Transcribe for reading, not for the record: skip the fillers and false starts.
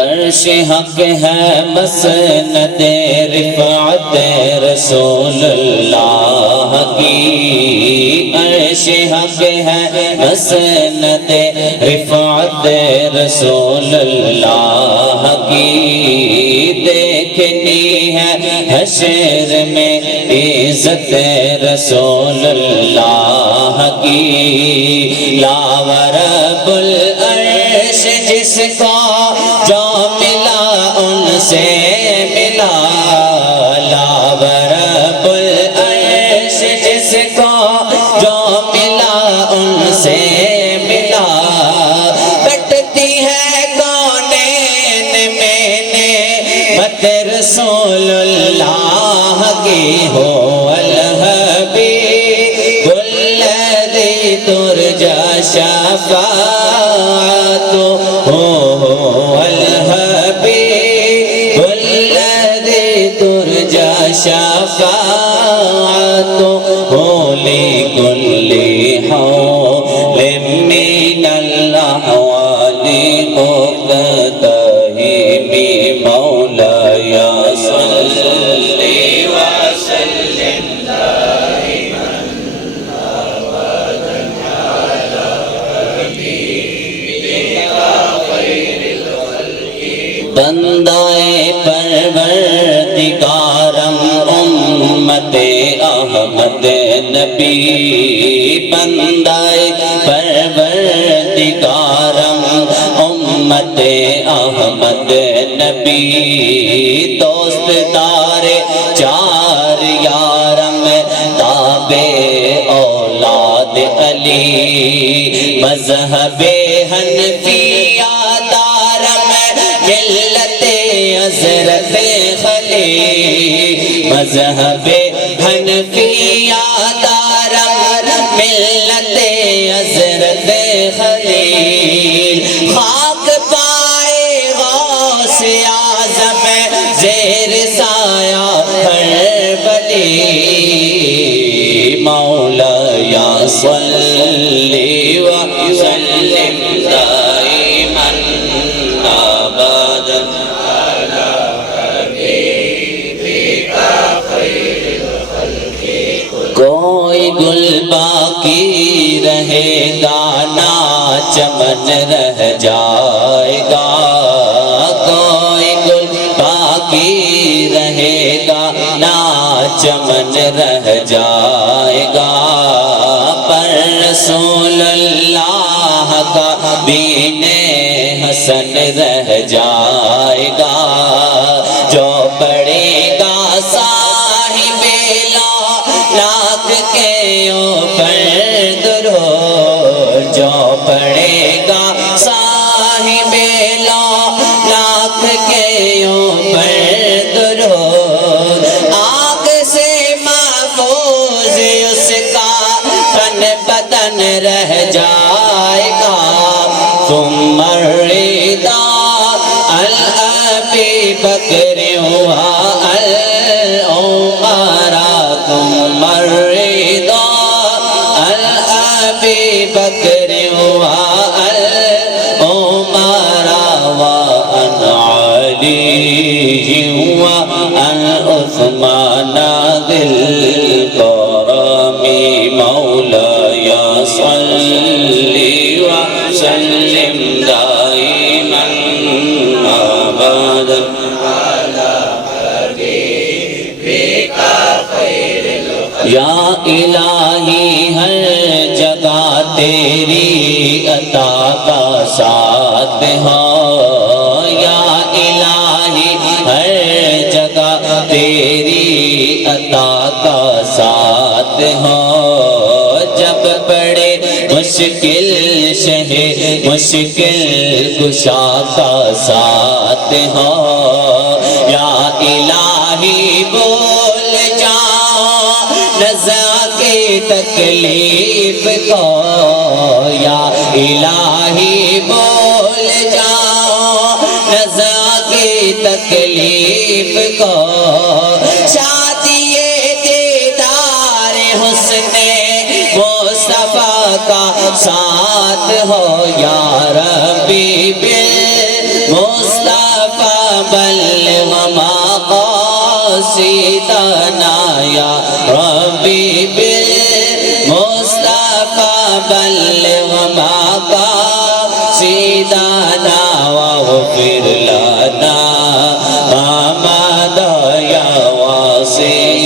عرش حق ہے مسند رفعت رسول اللہ کی، عرش حق ہے مسند رفعت رسول اللہ کی، دیکھنی ہے حشر میں عزت رسول اللہ کی، لا ورب العرش جس کو جو ملا ان سے ملا، لا ورب العرش جس کو جو ملا ان سے ملا، کٹتی ہے کونین میں نعمت رسول اللہ کی، ہو الحبیب الذی ترجی شفاعتہ، ہو الحبیب الذی ترجی شفاعتہ، لکل حول من الاحوال مقتحم مولاي صل وسلم دائما ابدا على حبيبك خير الخلق، بندائے پروردگارم امت احمد نبی، بندائے پروردگارم امت احمد نبی، دوست دار چار یارم تابع اولاد علی، مذہب حنفیہ دارم ملت حضرت خلیل، مذہب حنفیہ دارم ملت حضرت خلیل، خاک پائے غوث اعظم زیر سایہ ہر ولی، مولاي صل وسلم دائما ابدا على حبيبك خير الخلق، کوئی گل باقی رہے گا نہ چمن رہ جائے گا، کوئی گل باقی رہے گا نہ چمن رہ جائے گا، پر رسول اللہ کا دین حسن رہ جائے گا، جو پڑے گا صاحب لاکھ کے اوپر درود، جو پڑے گا صاحب لاکھ کے اوپر درود، آگ سے محفوظ اس کا تن بدن رہ جائے گا، ثم الرضا الابی بکر وعمر، ثم الرضا الابی بکر وعمر وعن علی وعن عثمان ذی الکرم، مولاي صل وسلم دائما ابدا على حبيبك خير الخلق، یا الہی ہر جگہ تیری عطا کا ساتھ ہو، یا الہی ہر جگہ تیری عطا کا ساتھ ہو، جب پڑے مشکل شہ مشکل کشا کا ساتھ ہو، یا الہی بول جاؤ نزا کی تکلیف کو، یا الہی بول جاؤ نزا کی تکلیف کو، شادی دیدار حسن مصطفیٰ کا ساتھ ہو، یا ربی بالمصطفیٰ بلغ مقاصدنا يا ربي بالمصطفى بلغ مقاصدنا واغفر لنا ما مضى يا واسع